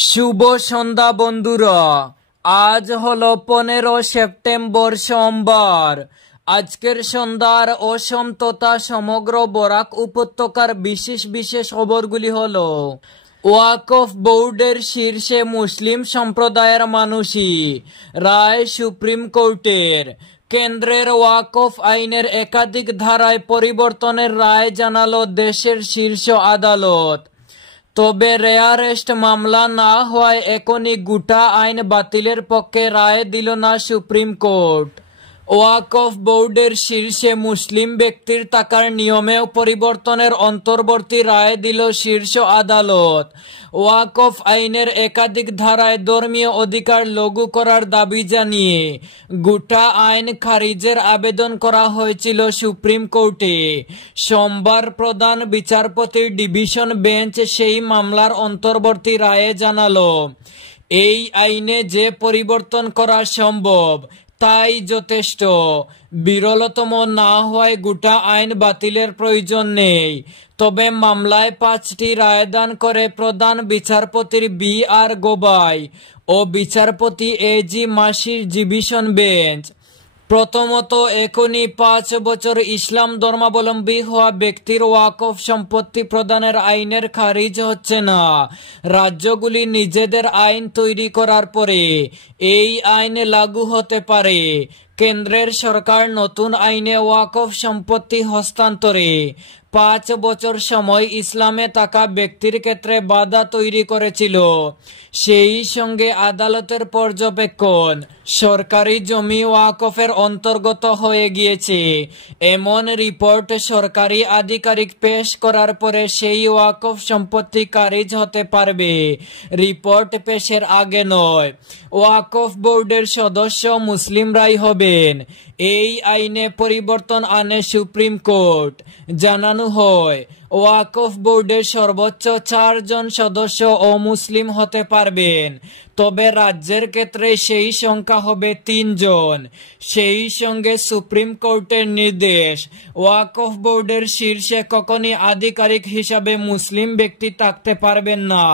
শুভ সন্ধ্যা বন্ধুরা, আজ হলো 15 সেপ্টেম্বর সোমবার। আজকের সন্ধ্যার অসম তথা সমগ্র বরাক উপত্যকার বিশেষ বিশেষ খবরগুলি হলো: ওয়াকফ বোর্ডের শীর্ষে মুসলিম সম্প্রদায়ের মানুষই, রায় সুপ্রিম কোর্টের, কেন্দ্রের ওয়াকফ আইনের একাধিক ধারায় পরিবর্তনের রায় জানালো দেশের শীর্ষ আদালত। তবে রেয়ারেস্ট মামলা না হওয়ায় এখনই গোটা আইন বাতিলের পক্ষে রায় দিল না সুপ্রিম কোর্ট। ওয়াকফ বোর্ডের শীর্ষে মুসলিম ব্যক্তির টাকার নিয়মেও পরিবর্তনের অন্তর্বর্তী রায় দিল শীর্ষ আদালত। ওয়াকফ আইনের একাধিক ধারায় ধর্মীয় অধিকার লঘু করার দাবি জানিয়ে গোটা আইন খারিজের আবেদন করা হয়েছিল সুপ্রিম কোর্টে। সোমবার প্রধান বিচারপতির ডিভিশন বেঞ্চ সেই মামলার অন্তর্বর্তী রায়ে জানালো, এই আইনে যে পরিবর্তন করা সম্ভব তাই যথেষ্ট। বিরলতম না হওয়ায় গোটা আইন বাতিলের প্রয়োজন নেই। তবে মামলায় 5টি রায়দান করে প্রধান বিচারপতির B.R. গবাই ও বিচারপতি A.G. মাসির ডিভিশন বেঞ্চ। প্রথমত, এখনই 5 বছর ইসলাম ধর্মাবলম্বী হওয়া ব্যক্তির ওয়াকফ সম্পত্তি প্রদানের আইনের খারিজ হচ্ছে না। রাজ্যগুলি নিজেদের আইন তৈরি করার পরে এই আইন লাগু হতে পারে। কেন্দ্রের সরকার নতুন আইনে ওয়াকফ সম্পত্তি হস্তান্তরে 5 বছর সময় ইসলামে থাকা ব্যক্তির ক্ষেত্রে বাধা তৈরি করেছিল। সেই সঙ্গে আদালতের পর্যবেক্ষণ সরকারি জমি ওয়াকফের অন্তর্গত হয়ে গিয়েছে এমন রিপোর্ট সরকারি আধিকারিক পেশ করার পরে সেই ওয়াকফ সম্পত্তি খারিজ হতে পারবে, রিপোর্ট পেশের আগে নয়। ওয়াকফ বোর্ডের সদস্য মুসলিমরাই হবেন। এই আইনে পরিবর্তন আনে সুপ্রিম কোর্ট। জানানো হয়, ওয়াকফ বোর্ডের সর্বোচ্চ 4 জন সদস্য অমুসলিম হতে পারবেন। তবে রাজ্যের ক্ষেত্রে সেই সংখ্যা হবে 3 জন। সেই সঙ্গে সুপ্রিম কোর্টের নির্দেশ, ওয়াকফ বোর্ডের শীর্ষে কখনই আধিকারিক হিসাবে মুসলিম ব্যক্তি থাকতে পারবেন না।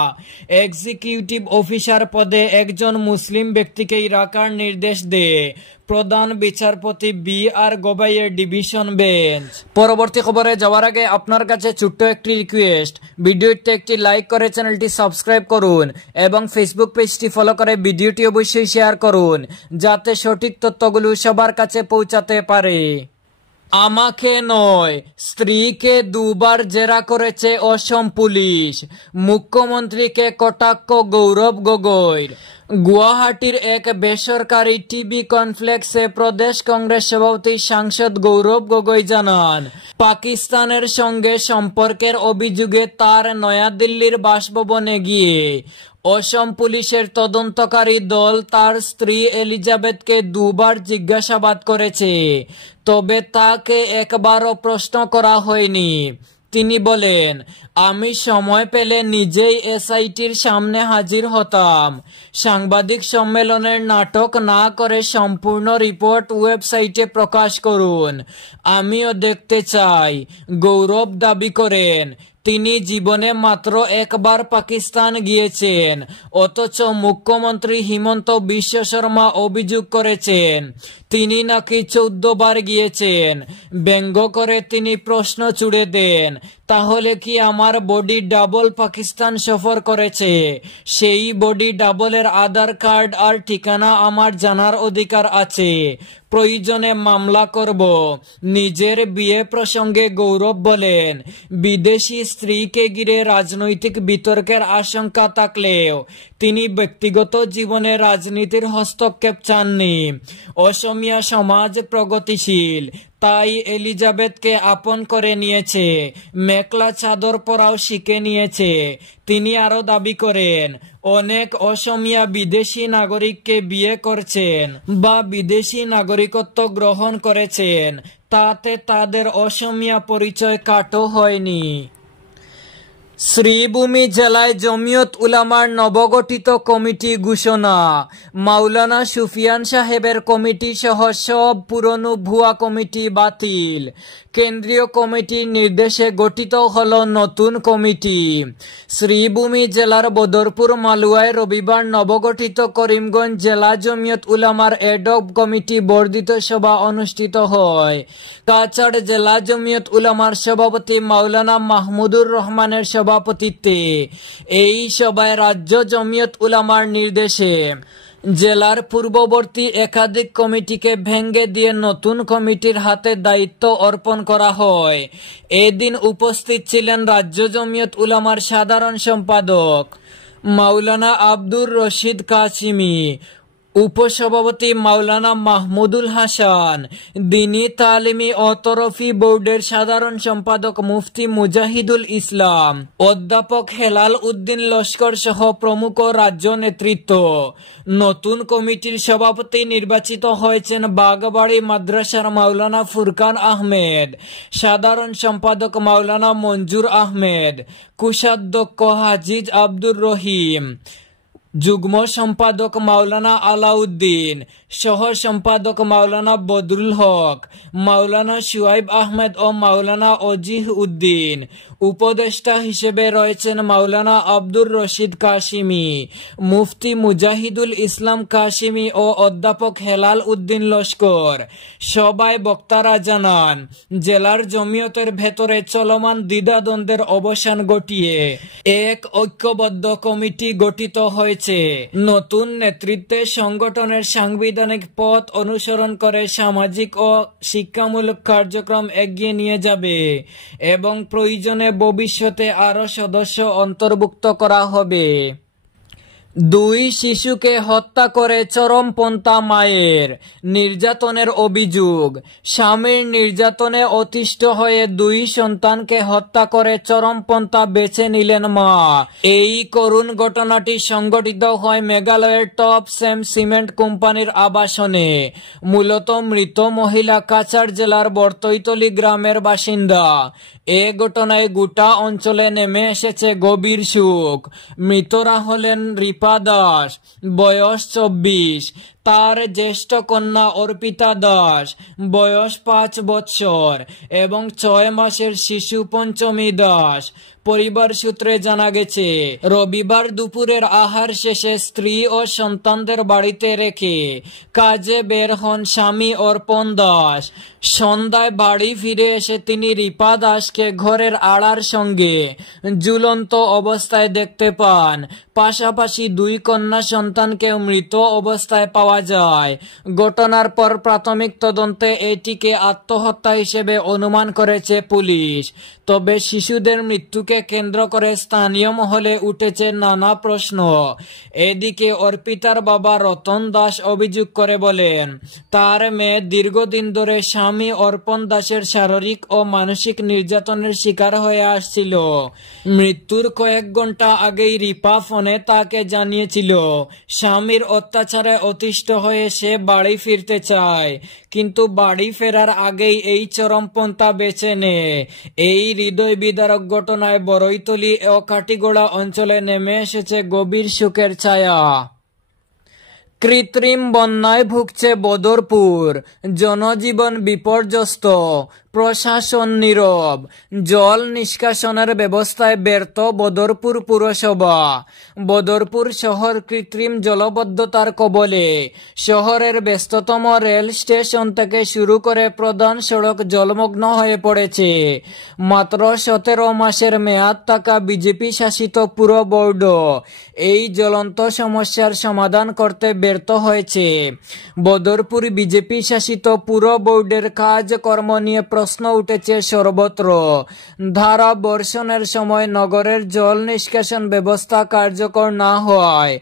এক্সিকিউটিভ অফিসার পদে একজন মুসলিম ব্যক্তিকেই রাখার নির্দেশ দেয় প্রধান বিচারপতি B.R. গবাইয়ের ডিভিশন বেঞ্চ। পরবর্তী খবরে যাওয়ার আগে আপনার কাছে ছোট্ট একটি রিকোয়েস্ট, ভিডিওতে একটি লাইক করে চ্যানেলটি সাবস্ক্রাইব করুন এবং ফেসবুক পেজটি ফলো করে ভিডিওটি অবশ্যই শেয়ার করুন যাতে সঠিক তথ্যগুলো সবার কাছে পৌঁছাতে পারে। আমাকে নয়, স্ত্রীকে 2 বার জেরা করেছে অসম পুলিশ, মুখ্যমন্ত্রীকে কটাক্ষ গৌরব গগৈর। গুয়াহাটির এক বেসরকারি টিভি কনফ্লেক্সে প্রদেশ কংগ্রেস সভাপতি সাংসদ গৌরব গগৈ জানান, পাকিস্তানের সঙ্গে সম্পর্কের অভিযোগে তার নয়াদিল্লির বাসভবনে গিয়ে অসম পুলিশের তদন্তকারী দল তার স্ত্রী এলিজাবেথকে 2 বার জিজ্ঞাসাবাদ করেছে, তবে তাকে একবারও প্রশ্ন করা হয়নি। তিনি বলেন, আমি সময় পেলে নিজেই SITর সামনে হাজির হতাম। সাংবাদিক সম্মেলনের নাটক না করে সম্পূর্ণ রিপোর্ট ওয়েবসাইটে প্রকাশ করুন, আমিও দেখতে চাই। গৌরব দাবি করেন, তিনি জীবনে মাত্র 1 বার পাকিস্তান গিয়েছেন, অথচ মুখ্যমন্ত্রী হিমন্ত বিশ্ব শর্মা অভিযোগ করেছেন তিনি নাকি 14 বার গিয়েছেন। ব্যঙ্গ করে তিনি প্রশ্ন ছুড়ে দেন, তাহলে কি আমার বডি ডাবল পাকিস্তান সফর করেছে? সেই বডি ডাবলের আধার কার্ড আর ঠিকানা আমার জানার অধিকার আছে, প্রয়োজনে মামলা করব। নিজের বিয়ে প্রসঙ্গে গৌরব বলেন, বিদেশি স্ত্রীকে ঘিরে রাজনৈতিক বিতর্কের আশঙ্কা থাকলেও তিনি ব্যক্তিগত জীবনে রাজনীতির হস্তক্ষেপ চাননি। অসমীয়া সমাজ প্রগতিশীল, তাই এলিজাবেথকে আপন করে নিয়েছে, মেখলা চাদর পরাও শিখে নিয়েছে। তিনি আরো দাবি করেন, অনেক অসমীয়া বিদেশি নাগরিককে বিয়ে করছেন বা বিদেশি নাগরিকত্ব গ্রহণ করেছেন, তাতে তাদের অসমীয়া পরিচয় কাটও হয়নি। শ্রীভূমি জেলায় জমিয়ত উলামার নবগঠিত কমিটি ঘোষণা। মাওলানা সুফিয়ান সাহেবের কমিটি সহ সব পুরনো ভুয়া কমিটি বাতিল। কেন্দ্রীয় কমিটির নির্দেশে গঠিত হল নতুন কমিটি। শ্রীভূমি জেলার বদরপুর মালুয়ায় রবিবার নবগঠিত করিমগঞ্জ জেলা জমিয়ত উলামার এডক কমিটি বর্ধিত সভা অনুষ্ঠিত হয়। কাছাড় জেলা জমিয়ত উলামার সভাপতি মাওলানা মাহমুদুর রহমানের সভাপতিত্বে এই সভায় রাজ্য জমিয়ত উলামার নির্দেশে জেলার পূর্ববর্তী একাধিক কমিটিকে ভেঙে দিয়ে নতুন কমিটির হাতে দায়িত্ব অর্পণ করা হয়। এদিন উপস্থিত ছিলেন রাজ্য জমিয়ত উলামার সাধারণ সম্পাদক মাওলানা আব্দুর রশিদ কাসিমি, উপসভাপতি মাওলানা মাহমুদুল হাসান, দ্বীনী তালিমি ও তরফি বোর্ডের সাধারণ সম্পাদক মুফতি মুজাহিদুল ইসলাম, অধ্যাপক হেলাল উদ্দিন লস্কর সহ প্রমুখ রাজ্য নেতৃত্ব। নতুন কমিটির সভাপতি নির্বাচিত হয়েছেন বাগবাড়ি মাদ্রাসার মাওলানা ফুরকান আহমেদ, সাধারণ সম্পাদক মাওলানা মঞ্জুর আহমেদ, কোষাধ্যক্ষ হাজিজ আব্দুর রহিম, যুগ্ম সম্পাদক মাওলানা আলাউদ্দিন, সহ সম্পাদক মাওলানা বদরুল হক, মাওলানা শুয়াইব আহমেদ ও মাওলানা অজিহ উদ্দিন। উপদেষ্টা হিসেবে রয়েছেন মাওলানা আব্দুর রশিদ কাসিমি, মুফতি মুজাহিদুল ইসলাম কাসিমি ও অধ্যাপক হেলাল উদ্দিন লস্কর। সবাই বক্তারা জানান, জেলার জমিয়তের ভেতরে চলমান দ্বিধাদ্বন্দ্বের অবসান ঘটিয়ে এক ঐক্যবদ্ধ কমিটি গঠিত হয়েছে। নতুন নেতৃত্বে সংগঠনের সাংবিধানিক পথ অনুসরণ করে সামাজিক ও শিক্ষামূলক কার্যক্রম এগিয়ে নিয়ে যাবে এবং প্রয়োজনে ভবিষ্যতে আরো সদস্য অন্তর্ভুক্ত করা হবে। 2 শিশুকে হত্যা করে চরমপন্থা মায়ের, নির্যাতনের অভিযোগ। স্বামীর নির্যাতনে অতিষ্ঠ হয়ে 2 সন্তানকে হত্যা করে চরমপন্থা বেছে নিলেন মা। এই করুণ ঘটনাটি সংঘটিত হয় মেঘালয়ের টপ সেম সিমেন্ট কোম্পানির আবাসনে। মূলত মৃত মহিলা কাছাড় জেলার বর্তৈতলি গ্রামের বাসিন্দা। এ ঘটনায় গোটা অঞ্চলে নেমে এসেছে গভীর শোক। মৃতরা হলেন রিপা দাস, বয়স 24, তার জ্যেষ্ঠ কন্যা অর্পিতা দাস, বয়স 5 বৎসর এবং 6 মাসের শিশু পঞ্চমী দাস। পরিবার সূত্রে জানা গেছে, রবিবার দুপুরের আহার শেষে স্ত্রী ও সন্তানদের বাড়িতে রেখে কাজে বের হন স্বামী অর্পণ দাস। সন্ধ্যায় বাড়ি ফিরে এসে তিনি রিপা দাসকে ঘরের আড়ার সঙ্গে ঝুলন্ত অবস্থায় দেখতে পান। পাশাপাশি 2 কন্যা সন্তানকে মৃত অবস্থায় পাওয়া যায়। ঘটনার পর প্রাথমিক তদন্তে এটিকে আত্মহত্যা হিসেবে অনুমান করেছে পুলিশ। তবে শিশুদের মৃত্যুকে কেন্দ্র করে স্থানীয় মহলে উঠেছে নানা প্রশ্ন। এদিকে অর্পিতার বাবা রতন দাস অভিযোগ করে বলেন, তার মেয়ে দীর্ঘদিন ধরে স্বামী অর্পণ দাসের শারীরিক ও মানসিক নির্যাতনের শিকার হয়ে আসছিল। মৃত্যুর কয়েক ঘন্টা আগেই রিপা ফোনে তাকে জানিয়েছিল স্বামীর অত্যাচারে অতিষ্ঠ হয়ে সে বাড়ি ফিরতে চায়, কিন্তু বাড়ি ফেরার আগেই এই চরমপন্থা বেছে নেয়। এই হৃদয় বিদারক ঘটনায় বড়ইতলী ও কাটিগড়া অঞ্চলে নেমে এসেছে গভীর শোকের ছায়া। কৃত্রিম বন্যায় ভুগছে বদরপুর, জনজীবন বিপর্যস্ত, প্রশাসন নীরব। জল নিষ্কাশনের ব্যবস্থায় ব্যর্থ বদরপুর পুরসভা। বদরপুর শহর কৃত্রিম জলবদ্ধতার কবলে। শহরের ব্যস্ততম রেল স্টেশন থেকে শুরু করে প্রধান সড়ক জলমগ্ন হয়ে পড়েছে। মাত্র 17 মাসের মেয়াদ থাকা বিজেপি শাসিত পুর বোর্ড এই জ্বলন্ত সমস্যার সমাধান করতে ব্যর্থ হয়েছে। বদরপুর বিজেপি শাসিত পুর বোর্ডের কাজকর্ম নিয়ে প্রশ্ন উঠেছে সর্বত্র। ধারা বর্ষণের সময় নগরের জল নিষ্কাশন ব্যবস্থা কার্যকর না হওয়ায়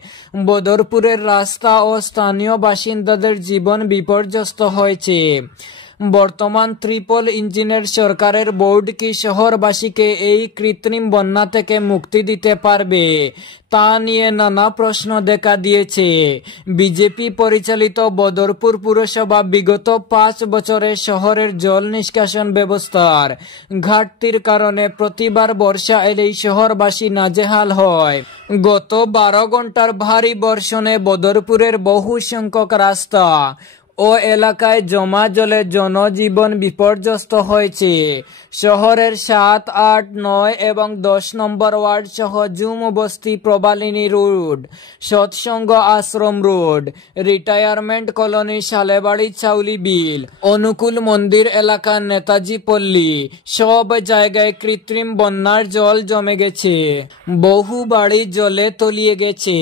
বদরপুরের রাস্তা ও স্থানীয় বাসিন্দাদের জীবন বিপর্যস্ত হয়েছে। বর্তমান ট্রিপল ইঞ্জিনের সরকারের বোর্ড কি শহরবাসীকে এই কৃত্রিম বন্যা থেকে মুক্তি দিতে পারবে তা নিয়ে নানা প্রশ্ন দেখা দিয়েছে। বিজেপি পরিচালিত বদরপুর পুরসভা বিগত 5 বছরে শহরের জল নিষ্কাশন ব্যবস্থার ঘাটতির কারণে প্রতিবার বর্ষা এলেই শহরবাসী নাজেহাল হয়। গত 12 ঘন্টার ভারী বর্ষণে বদরপুরের বহু সংখ্যক রাস্তা ও এলাকায় জমা জলে জনজীবন বিপর্যস্ত হয়েছে। শহরের 7, 8, 9 এবং 10 নম্বর ওয়ার্ড সহ জুম বস্তি, প্রবালিনী রোড, সৎসঙ্গ আশ্রম রোড, রিটায়ারমেন্ট কলোনি, শালেবাড়ি, চাউলি বিল, অনুকূল মন্দির এলাকা, নেতাজি পল্লী সব জায়গায় কৃত্রিম বন্যার জল জমে গেছে। বহু বাড়ি জলে তলিয়ে গেছে।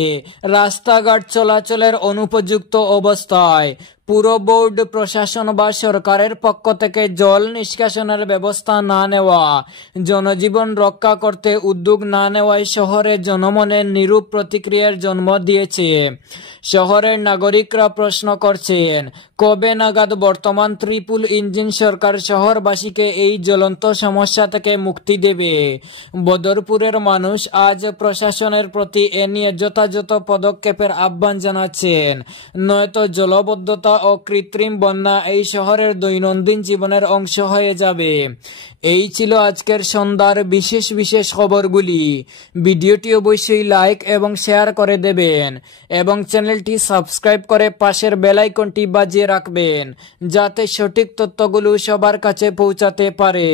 রাস্তাঘাট চলাচলের অনুপযুক্ত অবস্থায়। পুর বোর্ড প্রশাসন বা সরকারের পক্ষ থেকে জল নিষ্কাশনের ব্যবস্থা না নেওয়া, জনজীবন রক্ষা করতে উদ্যোগ না নেওয়ায় শহরে জনমনের নিরূপ প্রতিক্রিয়ার জন্ম দিয়েছে। শহরের নাগরিকরা প্রশ্ন করছেন, কবে নাগাদ বর্তমান ট্রিপল ইঞ্জিন সরকার শহরবাসীকে এই জ্বলন্ত সমস্যা থেকে মুক্তি দেবে। বদরপুরের মানুষ আজ প্রশাসনের প্রতি এ নিয়ে যথাযথ পদক্ষেপের আহ্বান জানাচ্ছেন, নয়তো জলবদ্ধতা ও কৃত্রিম বন্যা এই শহরের দৈনন্দিন জীবনের অংশ হয়ে যাবে। এই ছিল আজকের সন্ধ্যার বিশেষ খবরগুলি। ভিডিওটি অবশ্যই লাইক এবং শেয়ার করে দেবেন এবং চ্যানেলটি সাবস্ক্রাইব করে পাশের বেল আইকনটি বাজিয়ে রাখবেন যাতে সঠিক তথ্যগুলো সবার কাছে পৌঁছাতে পারে।